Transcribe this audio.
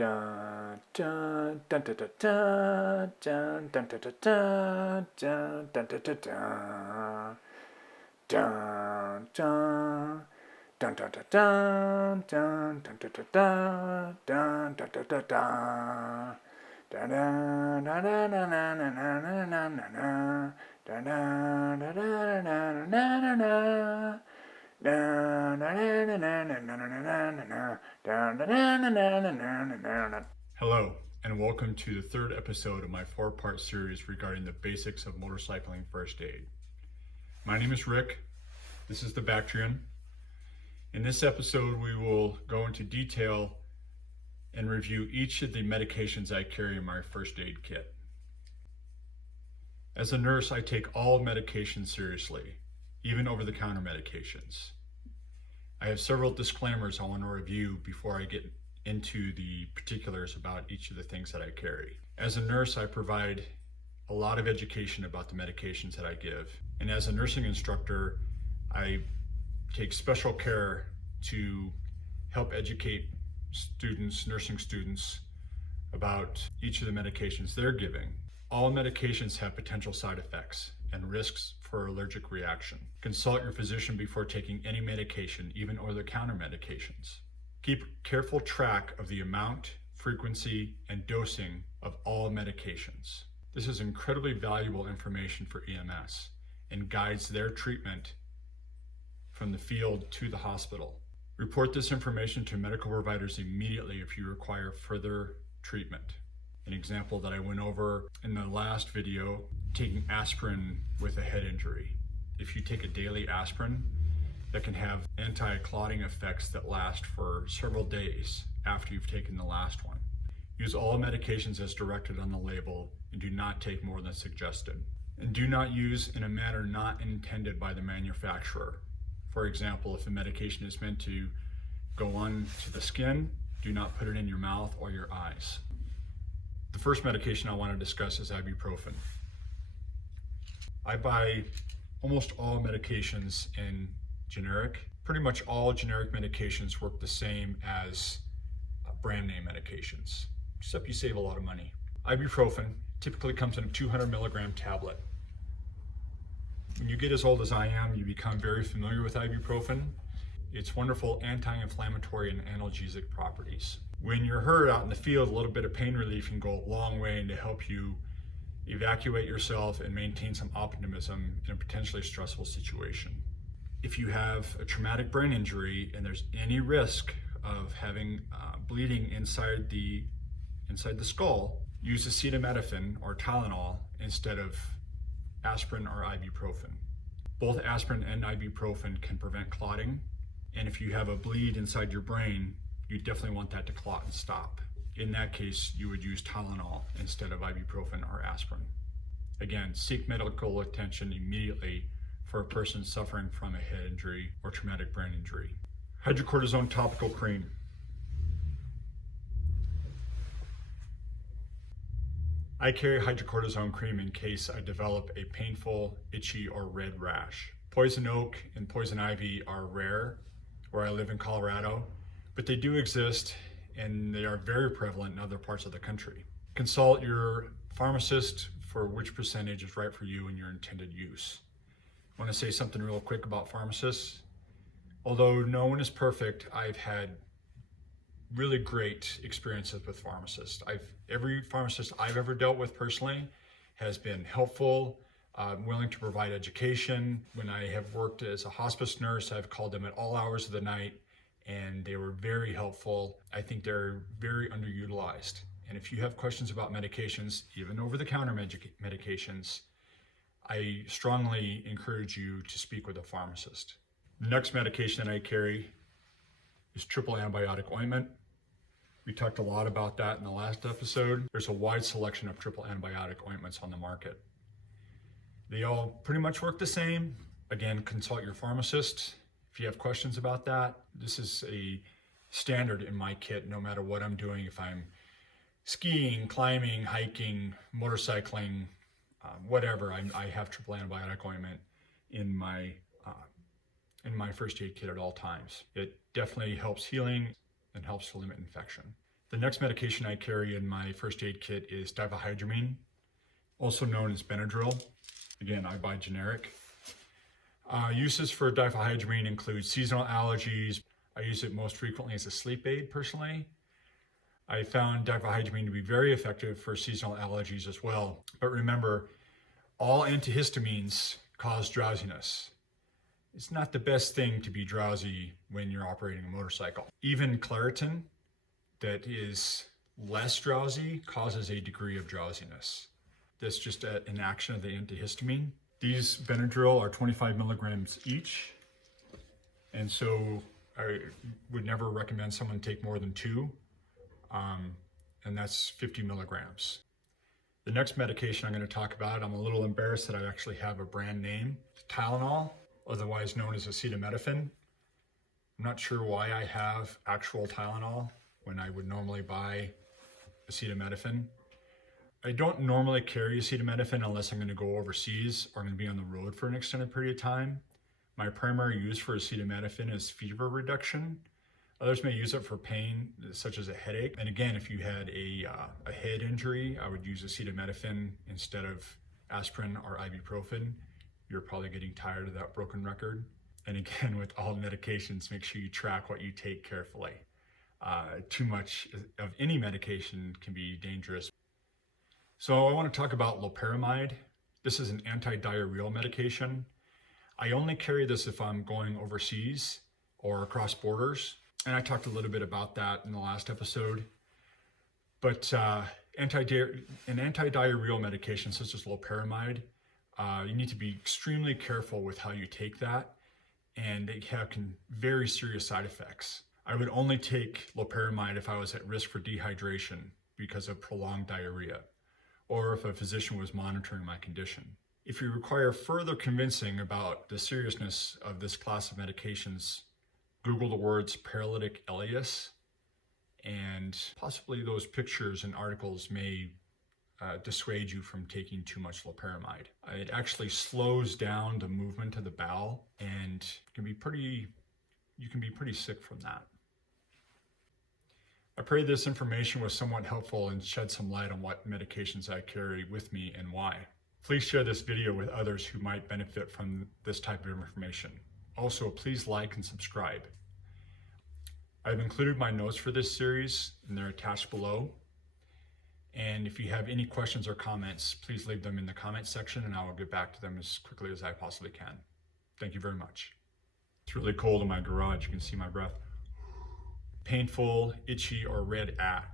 Dun, dun, dun, dun, dun, dun, dun, dun, dun, dun, dun, dun, dun, dun, dun. Dun, dun. Dun, dun, dun, dun, dun, dun, dun, dun, dun, dun, dun, dun, dun, dun. Dun, dun, dun, dun, dun, dun, dun, dun, dun, dun. Dun, dun, dun, dun, dun, dun, dun, dun. Hello, and welcome to the third episode of my four-part series regarding the basics of motorcycling first aid. My name is Rick. This is the Bactrian. In this episode, we will go into detail and review each of the medications I carry in my first aid kit. As a nurse, I take all medications seriously, even over-the-counter medications. I have several disclaimers I want to review before I get into the particulars about each of the things that I carry. As a nurse, I provide a lot of education about the medications that I give. And as a nursing instructor, I take special care to help educate students, nursing students, about each of the medications they're giving. All medications have potential side effects and risks for allergic reaction. Consult your physician before taking any medication, even over-the-counter medications. Keep careful track of the amount, frequency, and dosing of all medications. This is incredibly valuable information for EMS and guides their treatment from the field to the hospital. Report this information to medical providers immediately if you require further treatment. An example that I went over in the last video, taking aspirin with a head injury. If you take a daily aspirin, that can have anti-clotting effects that last for several days after you've taken the last one. Use all medications as directed on the label and do not take more than suggested. And do not use in a manner not intended by the manufacturer. For example, if a medication is meant to go on to the skin, do not put it in your mouth or your eyes. The first medication I want to discuss is ibuprofen. I buy almost all medications in generic. Pretty much all generic medications work the same as brand name medications, except you save a lot of money. Ibuprofen typically comes in a 200 milligram tablet. When you get as old as I am, you become very familiar with ibuprofen. Its wonderful anti-inflammatory and analgesic properties. When you're hurt out in the field, a little bit of pain relief can go a long way to help you evacuate yourself and maintain some optimism in a potentially stressful situation. If you have a traumatic brain injury and there's any risk of having bleeding inside the skull, use acetaminophen or Tylenol instead of aspirin or ibuprofen. Both aspirin and ibuprofen can prevent clotting, and if you have a bleed inside your brain, you definitely want that to clot and stop. In that case, you would use Tylenol instead of ibuprofen or aspirin. Again, seek medical attention immediately for a person suffering from a head injury or traumatic brain injury. Hydrocortisone topical cream. I carry hydrocortisone cream in case I develop a painful, itchy, or red rash. Poison oak and poison ivy are rare where I live in Colorado, but they do exist and they are very prevalent in other parts of the country. Consult your pharmacist for which percentage is right for you and your intended use. I want to say something real quick about pharmacists. Although no one is perfect, I've had really great experiences with pharmacists. Every pharmacist I've ever dealt with personally has been helpful, willing to provide education. When I have worked as a hospice nurse, I've called them at all hours of the night and they were very helpful. I think they're very underutilized. And if you have questions about medications, even over-the-counter medications, I strongly encourage you to speak with a pharmacist. The next medication that I carry is triple antibiotic ointment. We talked a lot about that in the last episode. There's a wide selection of triple antibiotic ointments on the market. They all pretty much work the same. Again, consult your pharmacist if you have questions about that. This is a standard in my kit no matter what I'm doing. If I'm skiing, climbing, hiking, motorcycling, whatever, I have triple antibiotic ointment in my first aid kit at all times. It definitely helps healing and helps to limit infection. The next medication I carry in my first aid kit is Diahydramine, also known as Benadryl. Again, I buy generic. Uses for Diahydramine include seasonal allergies. I use it most frequently as a sleep aid personally. I found Diahydramine to be very effective for seasonal allergies as well. But remember, all antihistamines cause drowsiness. It's not the best thing to be drowsy when you're operating a motorcycle. Even Claritin, that is less drowsy, causes a degree of drowsiness. That's just an action of the antihistamine. These Benadryl are 25 milligrams each. And so I would never recommend someone take more than 2. And that's 50 milligrams. The next medication I'm going to talk about, I'm a little embarrassed that I actually have a brand name. It's Tylenol, otherwise known as acetaminophen. I'm not sure why I have actual Tylenol when I would normally buy acetaminophen. I don't normally carry acetaminophen unless I'm going to go overseas or I'm going to be on the road for an extended period of time. My primary use for acetaminophen is fever reduction. Others may use it for pain, such as a headache. And again, if you had a head injury, I would use acetaminophen instead of aspirin or ibuprofen. You're probably getting tired of that broken record. And again, with all medications, make sure you track what you take carefully. Too much of any medication can be dangerous. So I want to talk about loperamide. This is an anti-diarrheal medication. I only carry this if I'm going overseas or across borders. And I talked a little bit about that in the last episode. But an anti-diarrheal medication such as loperamide, you need to be extremely careful with how you take that. And they have very serious side effects. I would only take loperamide if I was at risk for dehydration because of prolonged diarrhea, or if a physician was monitoring my condition. If you require further convincing about the seriousness of this class of medications, Google the words paralytic ileus, and possibly those pictures and articles may dissuade you from taking too much loperamide. It actually slows down the movement of the bowel, and you can be pretty sick from that. I pray this information was somewhat helpful and shed some light on what medications I carry with me and why. Please share this video with others who might benefit from this type of information. Also, please like and subscribe. I've included my notes for this series and they're attached below. And if you have any questions or comments, please leave them in the comment section and I will get back to them as quickly as I possibly can. Thank you very much. It's really cold in my garage. You can see my breath. Painful, itchy, or red at.